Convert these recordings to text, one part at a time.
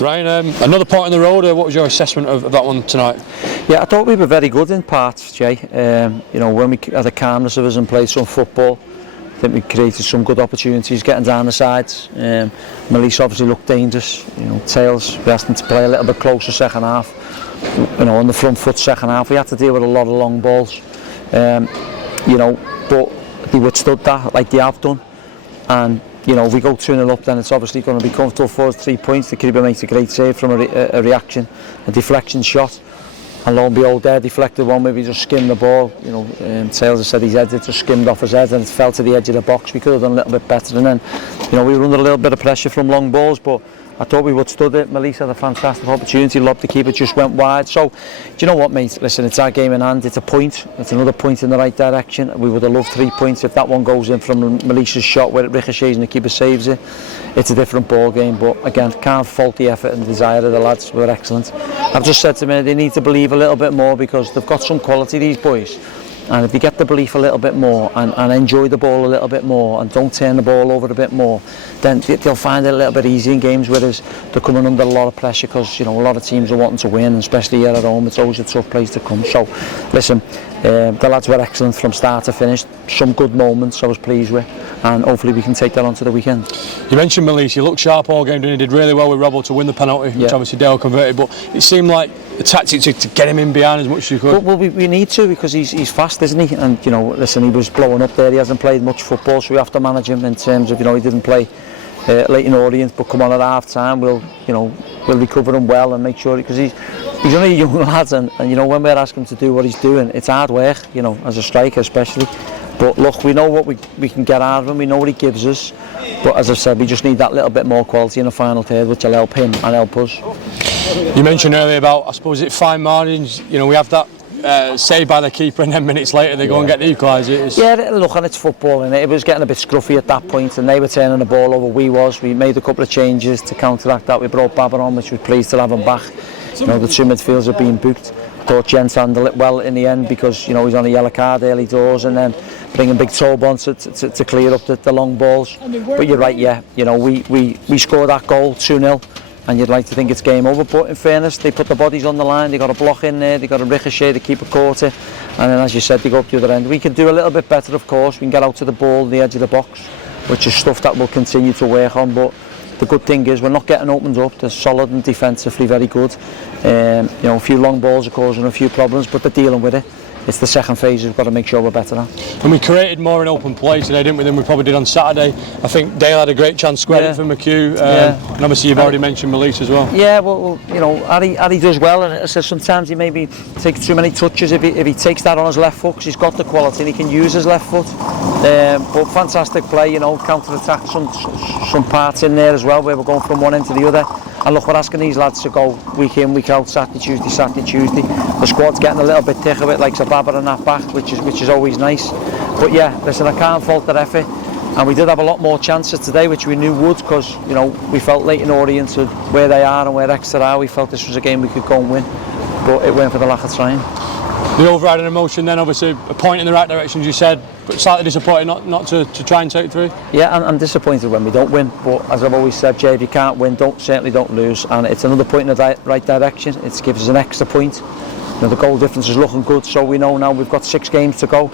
Ryan, another point on the road. What was your assessment of that one tonight? Yeah, I thought we were very good in parts, Jay. You know, when we had the calmness of us and played some football, I think we created some good opportunities getting down the sides. Melise obviously looked dangerous. You know, Tails, we asked him to play a little bit closer second half. You know, on the front foot second half, we had to deal with a lot of long balls. You know, but they withstood that like they have done. And you know, if we go 2-0 up, then it's obviously going to be comfortable for us. 3 points. The keeper makes a great save from a reaction, a deflection shot, and lo and behold, there deflected one. Maybe just skimmed the ball. You know, Tails has said his head, it just skimmed off his head and it fell to the edge of the box. We could have done a little bit better, and then, you know, we were under a little bit of pressure from long balls, but I thought we withstood it. Melise had a fantastic opportunity, lobbed the keeper, just went wide. So, do you know what, mate? Listen, it's our game in hand. It's a point. It's another point in the right direction. We would have loved 3 points. If that one goes in from Melise's shot where it ricochets and the keeper saves it, it's a different ball game. But again, can't fault the effort and desire of the lads. Were excellent. I've just said to me, they need to believe a little bit more because they've got some quality, these boys. And if they get the belief a little bit more and enjoy the ball a little bit more and don't turn the ball over a bit more, then they'll find it a little bit easier in games, whereas they're coming under a lot of pressure because, you know, a lot of teams are wanting to win, and especially here at home, it's always a tough place to come. So, listen, the lads were excellent from start to finish. Some good moments I was pleased with, and hopefully we can take that on to the weekend. You mentioned Melise, he looked sharp all game, didn't he? Did really well with Robbo to win the penalty, which obviously Dale converted, but it seemed like the tactic to get him in behind as much as you could. Well, we need to, because he's fast, isn't he? And, you know, listen, he was blowing up there. He hasn't played much football, so we have to manage him in terms of, you know, he didn't play late in Orient, but come on at half time, we'll recover him well and make sure, because he's only a young lad, and you know, when we're asking him to do what he's doing, it's hard work, you know, as a striker especially. But look, we know what we can get out of him, we know what he gives us, but as I said, we just need that little bit more quality in the final third, which will help him and help us. You mentioned earlier about, I suppose, it's fine margins. You know, we have that saved by the keeper, and then minutes later they go and get the equaliser. Yeah, look, and it's football, and it was getting a bit scruffy at that point, and they were turning the ball over. We made a couple of changes to counteract that. We brought Babber on, which we're pleased to have him back. You know, the two midfielders have been booked. Thought Jens handled it well in the end, because, you know, he's on a yellow card early doors, and then bringing Big Tobe on to clear up the long balls. But you're right, yeah, you know, we scored that goal 2-0. And you'd like to think it's game over, but in fairness, they put the bodies on the line, they got a block in there, they got a ricochet, the keeper caught it, and then, as you said, they go up the other end. We could do a little bit better, of course. We can get out to the ball, the edge of the box, which is stuff that we'll continue to work on, but the good thing is we're not getting opened up. They're solid and defensively very good. You know, a few long balls are causing a few problems, but they're dealing with it. It's the second phase we've got to make sure we're better at. And we created more in open play today, didn't we, than we probably did on Saturday. I think Dale had a great chance squaring for McHugh, and obviously you've already mentioned Melise as well. Yeah, well, you know, Harry does well, and so sometimes he maybe takes too many touches if he takes that on his left foot, because he's got the quality and he can use his left foot. But fantastic play, you know, counter-attack, some parts in there as well, where we're going from one end to the other. And look, we're asking these lads to go week in, week out, Saturday, Tuesday. The squad's getting a little bit thicker with like Babber and that back, which is always nice. But yeah, listen, I can't fault their effort. And we did have a lot more chances today, which we knew would, because, you know, we felt late in Orient to where they are and where Exeter are. We felt this was a game we could go and win, but it went for the lack of trying. The overriding emotion then, obviously a point in the right direction, as you said, but slightly disappointed not to try and take through. Yeah, I'm disappointed when we don't win, but as I've always said, Jay, if you can't win, certainly don't lose, and it's another point in the right direction. It gives us an extra point. You know, the goal difference is looking good, so we know now we've got 6 games to go,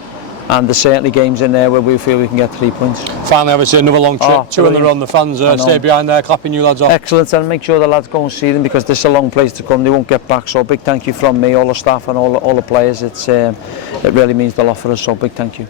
and there's certainly games in there where we feel we can get 3 points. Finally, obviously another long trip, 2 on the run. The fans stay behind there, clapping you lads off. Excellent, and make sure the lads go and see them, because this is a long place to come. They won't get back, so big thank you from me, all the staff and all the players. It really means a lot for us, so big thank you.